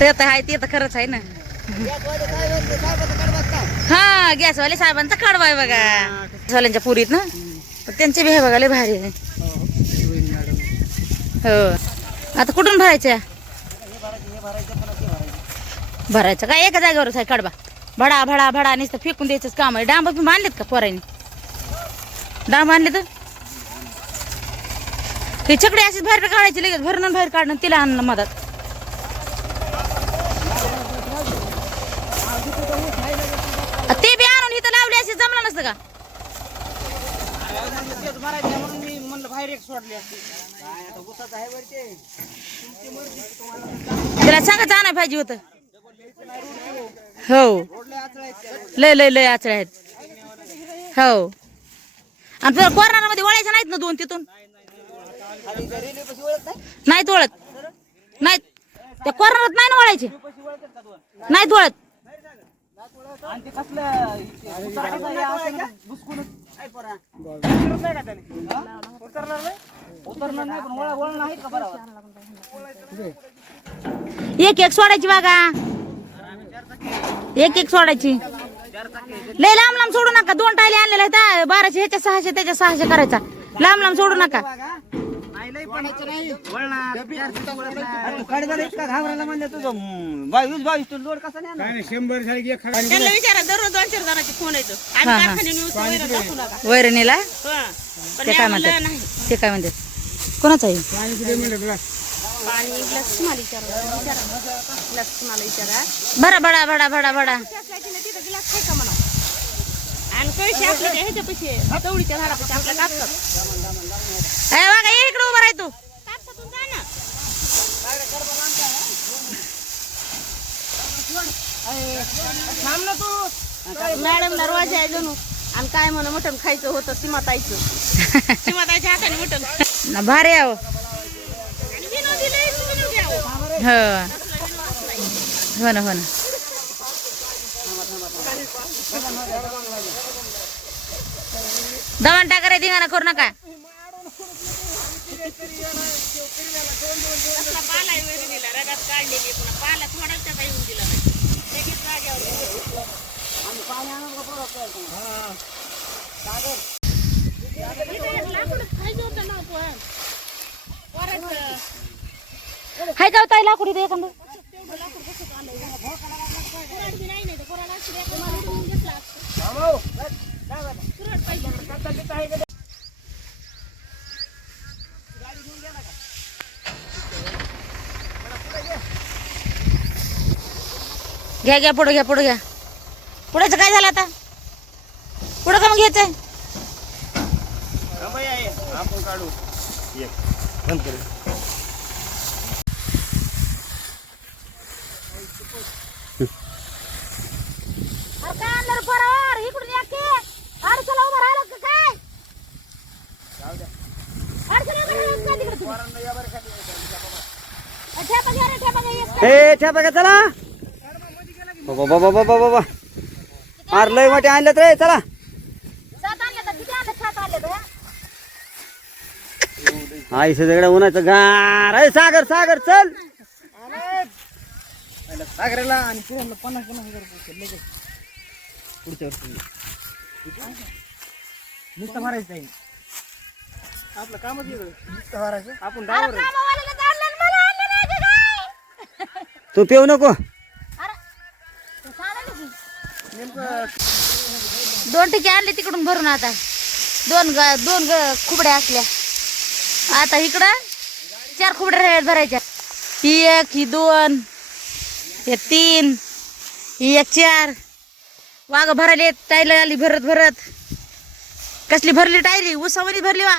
ते तर आहे ते तर खरंच आहे ना. हा गॅसवाले साहेबांचा कडवा आहे बघा. गॅसवाल्यांच्या पुरीत ना. पण त्यांचे बी हे बघा लय भारी आहे. हो. आता कुठून भरायच्या? भरायचं काय? एका जागेवरच आहे कडबा भडा भडा भडा नुसतं फेकून द्यायचंच काम आहे. डांब बी मानलेत का पोरांनी? डांब आणले तर ते छकडे अशीच बाहेर काढायची लगेच भरणं बाहेर काढणं तिला आणलं मदत ते बी आणून इथं लावले असे जमलं नसतं का म्हणून मी म्हणलं बाहेर एक सोडली असती काय आता उसाचं आहे का? तिला सांगायचं आणाय पाहिजे होतं. हो. लय लय लय आचळे आहेत. हो. आणि तुला कोरोनामध्ये वळायच्या नाहीत ना दोन तिथून? नाही नाहीत वळत. नाहीत. त्या कोरोनात नाही ना वळायचे? नाहीत ओळख आणि ते कसलं उतरायचं असं ना, बुसकूनच. काय पोरा? उतरत नाही का त्याने? उतरणार नाही? उतरणार नाही पण वळ वळण आहेत का बरोबर एक एक सोडायची बघा एक एक सोडायची लय लांब लांब सोडू नका दोन टायले आणलेले आहेत बाराशे ह्याच्या सहाशे त्याच्या सहाशे करायचा लांब लांब सोडू नका घाबरायला म्हणलं तुझं. बावीस बावीस लोड कसा नाही? त्यांना विचारा दररोज दोन चार जणांचे फोन येतो. आम्ही. कारखान्यात नेऊन वैरण टाकू नका. वैरणीला? हा. पण ते काय म्हणतात? नाही. ते काय म्हणतात? कोणाचं आहे? पाणी ग्लास तुम्हाला विचारा. ग्लास तुम्हाला तिथं ग्लास आहे का म्हणा? आणि कळशी आपल्या त्या ह्याच्या पैसे चवडीच्या झाडापाशी आपल्या कापतात. अरे बघा ये इकडे उभा राह तू. कापसातून जा ना. थांब ना तू. मॅडम ना रोज आहे जणू. आणि काय म्हणा मटण खायचं होतं सीमाताईचं. सीमाताईच्या हाताने मटण. ना भारी आहो आणि विनोदी लई विनोदी आहो. हो. हो ना हो ना. दवान टाकाय धिंगाणा करू नका. हाय का ताई लाकूड इथे एखादं. नाही घ्या घ्या पुढे घ्या पुढे घ्या. पुढेच काय झालं आता? पुढं का मग घ्यायचंय? आपण काढू अरे काय आणलं रे पोरावर इकडून या की अडचला उभा राहिला का काय अडचण उभा राहिला का ठेपा चला बाबा बाबा बाबा बाबा अरे लय मोठे आणलेत रे चला. आई सगळ्या उन्हाचं गार. अरे सागर सागर चल. सागरला आणि पन्नास पन्नास हजार रुपये लगेच. पुढच्या वर्षी. नुसतं भरायचं आहे. आपलं कामच आपण तू पिऊ नको. दोन ठिके आणले तिकडून भरून आता. दोन ग दोन ग खुबड्या असल्या. आता इकडं चार खुबड्या भरायच्या. ही एक ही दोन हे तीन ही एक चार. वाघ भरायला टायला आली भरत भरत. कसली भरली टायली उसावली भरली वा.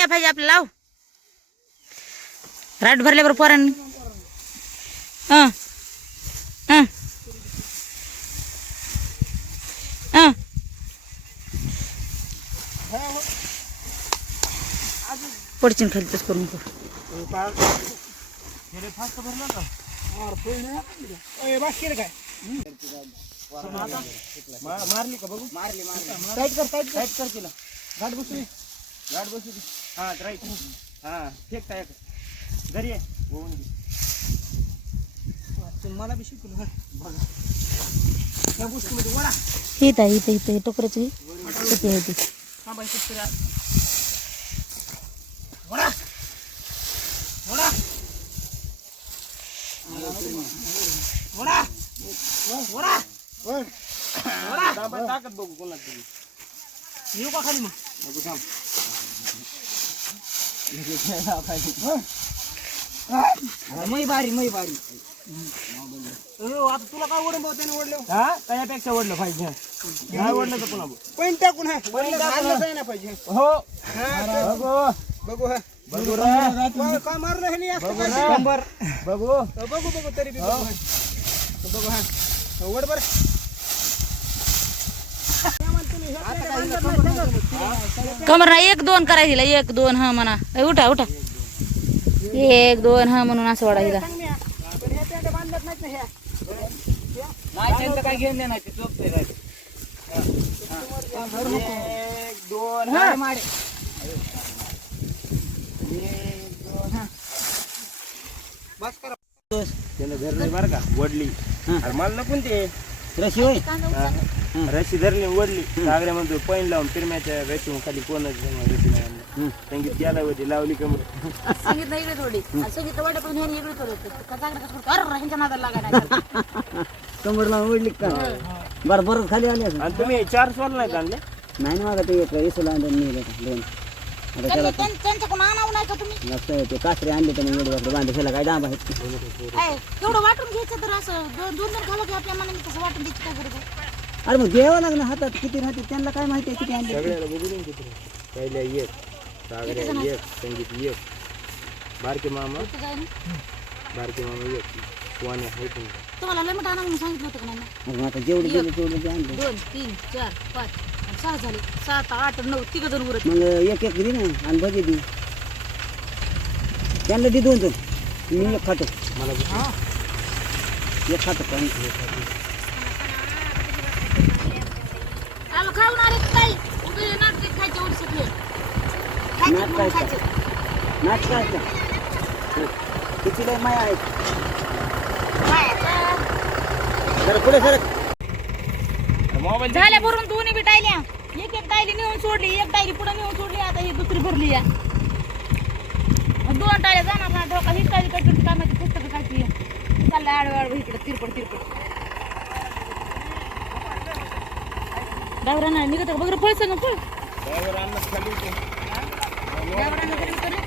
या पाहिजे आपल्याला लाव. राट भरले बरं पोरांनी. हं. हं. हं. पडचिन खाली तस करून कर फास्ट भरला का बस केलं काय मारली का बघू? मारली मारली. टाईट कर टाईट टाईट कर तिला. गाठ बसली गाठ बसली हा राईट हा फेक काय? घरी आहे होऊन मला बी शिकलो बघा. त्या गोष्टीमध्ये वडा इथं आहे, इथं इथं टोकरच. किती आहे ती. वडा वडा वडा वडा वडा ताकद बघू कोणाला तरी. येऊ का खाली मग? थांब. मै बारी मै बारी आता तुला काय ओढून भाऊ त्याने ओढलं? हा? त्यापेक्षा ओढलं पाहिजे. नाही ओढलं तर पुन्हा पण टाकून ना पाहिजे. हो. बघू. बघू. बघू काय मारलं हे बघू बघू. बघू बघू तरी बघू हा. ओढ बर. कमर ना एक दोन करायची हिला एक दोन हा म्हणा. उठा उठा. एक दोन हा म्हणून असं वाडा हिला. नाही नाही हा. दोन हा. बस करा. त्यानं धरली बरं का वडली. अरे मला नको ते. रशी होय? रशी धरली वडली सागरे म्हणतो पैन लावून फिरम्याच्या रशी खाली कोणच रशी नाही. संगीत त्याला होती लावली कमर सांगितलं इकडे थोडी. सांगितलं वाटेपासून ह्यांनी इकडे थोडी अरे ह्यांच्या नादाला लागायला कमरला ओढली का? बरं बरं खाली आले असं. आणि तुम्ही चार सोल नाही आणले नाही ना मागा ते एक इसला दोन. आता त्याला त्यांच्याकडून आणावं नाही का तुम्ही? ते कासरे आणले तर मग एवढे बांधले त्याला काय डांब आहेत तेवढं वाटून घ्यायचं तर असं दोन दोन जण की आपल्या मनाने कसं वाटून द्यायची काय गरज आहे? अरे मग घ्यावं लागलं हातात किती राहते? त्यांना काय माहिती आहे किती आणले सगळ्याला बघू दे किती पहिल्या एक सागऱ्या एक संगीत एक. बारके मामा इथं काय नाही. बारके मामा एक. कोणी आहे तुम्ही तुम्हाला लिमिट आणा म्हणून सांगितलं होतं का नाही? मग आता जेवढे गेले तेवढे ते आणले. दोन तीन चार पाच. सहा झाले. सात आठ नऊ तिघ जण उरत. मग एक एक दे ना आणि भजी दे त्यांना दे दोन दोन. मी एक खातो. मला एक खातो पण. आलो खाऊन नाटके खायचे किती लय माया आहेत. जरा पुढे सर मोबाईल झाल्या भरून दोन्ही बी टायल्या. एक एक टायली नेऊन सोडली एक टायली पुढे नेऊन सोडली आता ही दुसरी भरली या. दोन टायल्या जाणार ना डोका ही टायली काय काय माहिती पुस्तकं काय ती चाललं आडवं आडवं इकडे तिरपड तिरपड. डावरा नाही निघत बघ फळ सांग फळ डावरा